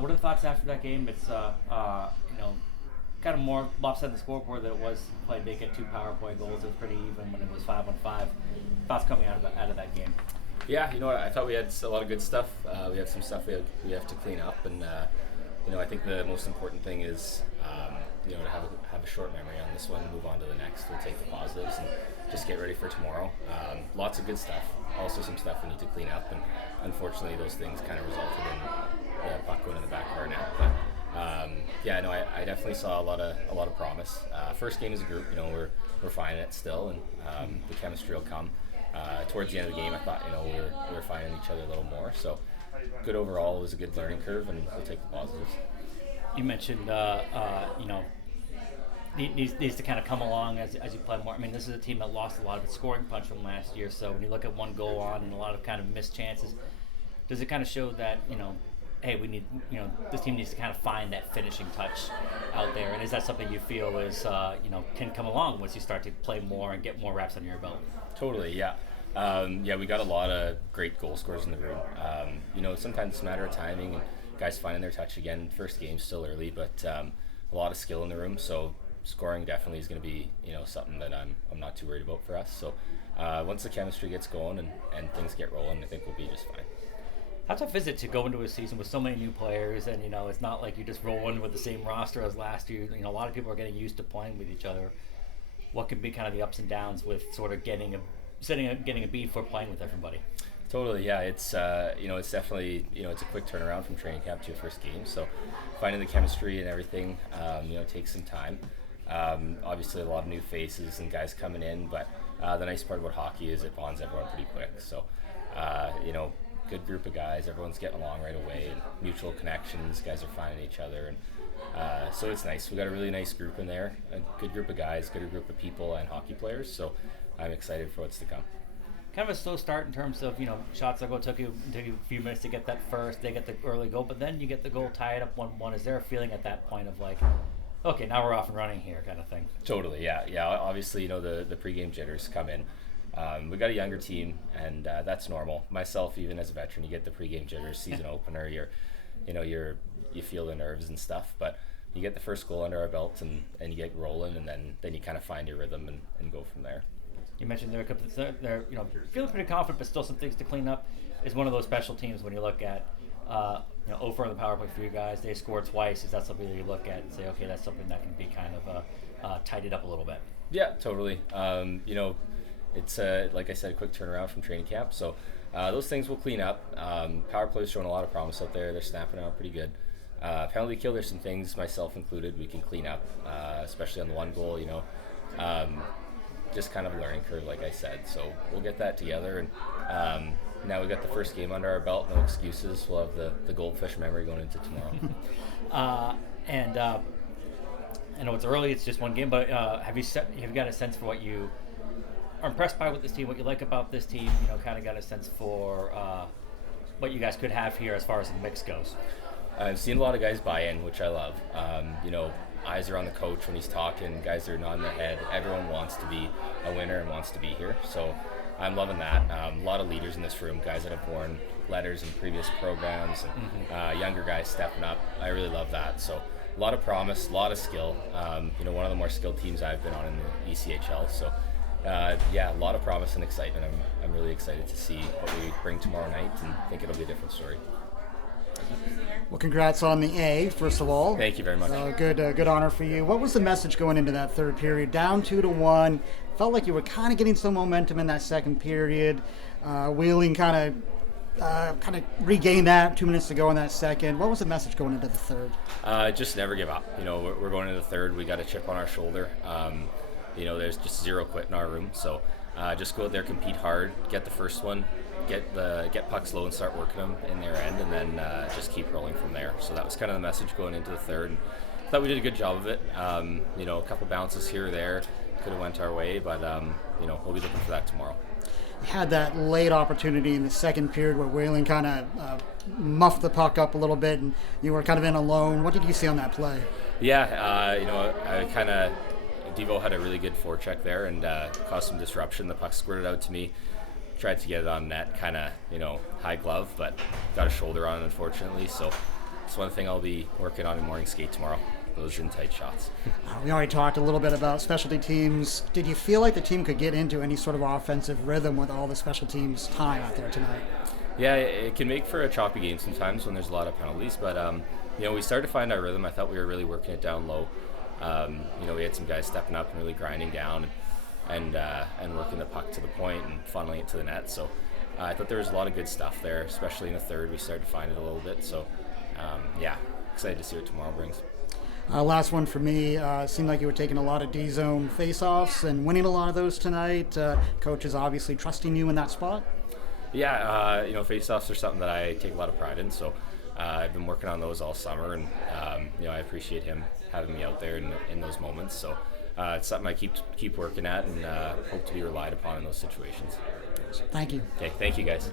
What are the thoughts after that game? It's kind of more lopsided on the scoreboard than it was playing. They get two power play goals. It was pretty even when it was 5-on-5. Thoughts coming out of that game? Yeah, you know what? I thought we had a lot of good stuff. We have some stuff we have to clean up, and I think the most important thing is to have a short memory on this one, move on to the next. We'll take the positives and just get ready for tomorrow. Lots of good stuff. Also some stuff we need to clean up, and unfortunately those things kind of resulted in puck going in the back of our net. But I definitely saw a lot of promise. First game as a group, we're finding it still, and the chemistry will come. Towards the end of the game, I thought we were finding each other a little more. So good overall. It was a good learning curve, and we'll take the positives. You mentioned needs to kind of come along as you play more. I mean, this is a team that lost a lot of its scoring punch from last year. So when you look at one goal on and a lot of kind of missed chances, does it kind of show that hey, we need this team needs to kind of find that finishing touch out there? And is that something you feel is can come along once you start to play more and get more reps under your belt? Totally, yeah. We got a lot of great goal scorers in the room. Sometimes it's a matter of timing and guys finding their touch again. First game's still early, but a lot of skill in the room. So scoring definitely is going to be something that I'm not too worried about for us. So once the chemistry gets going and things get rolling, I think we'll be just fine. How tough is it to go into a season with so many new players, and it's not like you just roll in with the same roster as last year. A lot of people are getting used to playing with each other. What can be kind of the ups and downs with sort of getting a beat for playing with everybody? Totally, yeah. It's it's definitely it's a quick turnaround from training camp to your first game. So finding the chemistry and everything, takes some time. Obviously, a lot of new faces and guys coming in, but the nice part about hockey is it bonds everyone pretty quick. So good group of guys. Everyone's getting along right away, and mutual connections. Guys are finding each other, and so it's nice. We got a really nice group in there. A good group of guys, good group of people, and hockey players. So I'm excited for what's to come. Kind of a slow start in terms of shots. It took you a few minutes to get that first. They get the early goal, but then you get the goal tied up 1-1. Is there a feeling at that point of like, okay, now we're off and running here, kind of thing? Totally, yeah. Obviously, the pregame jitters come in. We got a younger team, and that's normal. Myself, even as a veteran, you get the pregame jitters, season opener. You feel the nerves and stuff, but you get the first goal under our belts, and you get rolling, and then you kind of find your rhythm and go from there. You mentioned they're feeling pretty confident, but still some things to clean up. Is one of those special teams when you look at 0 for on the power play for you guys. They scored twice. Is that something that you look at and say, okay, that's something that can be kind of tidied up a little bit? Yeah, totally. It's like I said, a quick turnaround from training camp. So those things will clean up. Power play's showing a lot of promise out there. They're snapping out pretty good. Penalty kill, there's some things, myself included, we can clean up, especially on the one goal. Just kind of a learning curve, like I said. So we'll get that together, and now we got the first game under our belt. No excuses. We'll have the goldfish memory going into tomorrow. I know it's early. It's just one game, but have you got a sense for what you are impressed by with this team? What you like about this team? Kind of got a sense for what you guys could have here as far as the mix goes. I've seen a lot of guys buy in, which I love. Eyes are on the coach when he's talking. Guys are nodding their head. Everyone wants to be a winner and wants to be here. So I'm loving that. A lot of leaders in this room, guys that have worn letters in previous programs, and younger guys stepping up. I really love that. So a lot of promise, a lot of skill. One of the more skilled teams I've been on in the ECHL. So a lot of promise and excitement. I'm really excited to see what we bring tomorrow night, and think it'll be a different story. Well, congrats on the A, first of all. Thank you very much. Good honor for you. What was the message going into that third period? Down 2-1. Felt like you were kind of getting some momentum in that second period. Wheeling kind of regained that 2 minutes to go in that second. What was the message going into the third? Just never give up. We're going into the third. We got a chip on our shoulder. There's just zero quit in our room. So just go out there, compete hard, get the first one, get pucks low and start working them in their end, and then just keep rolling from there. So that was kind of the message going into the third. I thought we did a good job of it. A couple bounces here or there could have went our way, but we'll be looking for that tomorrow. You had that late opportunity in the second period where Wheeling kind of muffed the puck up a little bit, and you were kind of in alone. What did you see on that play? Yeah, I kind of Devo had a really good forecheck there and caused some disruption. The puck squirted out to me. Tried to get it on net, kind of, high glove, but got a shoulder on it, unfortunately. So It's one thing I'll be working on in morning skate tomorrow. Those in tight shots. We already talked a little bit about specialty teams. Did you feel like the team could get into any sort of offensive rhythm with all the special teams time out there tonight? Yeah, it can make for a choppy game sometimes when there's a lot of penalties, but we started to find our rhythm. I thought we were really working it down low. We had some guys stepping up and really grinding down and working the puck to the point and funneling it to the net. So I thought there was a lot of good stuff there, especially in the third. We started to find it a little bit. So excited to see what tomorrow brings. Last one for me. Seemed like you were taking a lot of D-zone face-offs and winning a lot of those tonight. Coach is obviously trusting you in that spot. Yeah, face-offs are something that I take a lot of pride in. So I've been working on those all summer, and I appreciate him having me out there in those moments. So it's something I keep working at and hope to be relied upon in those situations. Thank you. Okay, thank you guys.